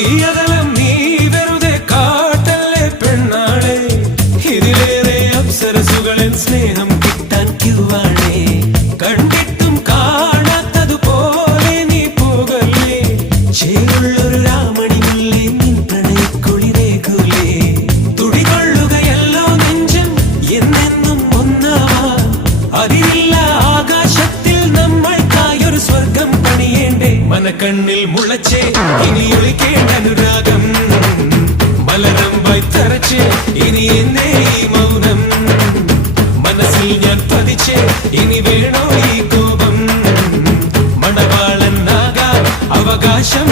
ഈ അകലം നീ വെറുതെ കാട്ടല്ലേ പെണ്ണാളെ, ഇതിലേറെ അപ്സരസുകളൻ സ്നേഹം കിട്ടാൻ ക്യൂവാണേ. കണ്ടിട്ടും കാണാത്തതുപോലെ നീ പോകല്ലേ, ചേരുള്ളൊരു രാമണി മുല്ലേ നിൻ പ്രണയക്കുളിരേകുലേ. തുടികൊള്ളുകയല്ലോ നെഞ്ചം എന്നെന്നും ഒന്നാവാൻ, അതിരില്ല ആകാശത്തിൽ നമ്മൾക്കായൊരു സ്വർഗം പണിയേണ്ടേ. മനക്കണ്ണിൽ മുളച്ചേ ഇനി ഒളിക്കേണ്ട അനുരാഗം, മലരമ്പായി തറച്ച് ഇനി എന്നേ ഈ മൗനം. മനസ്സിൽ ഞാൻ പതിച്ചേ ഇനി വേണോ ഈ കോപം, മണവാളൻ ആകാൻ അവകാശം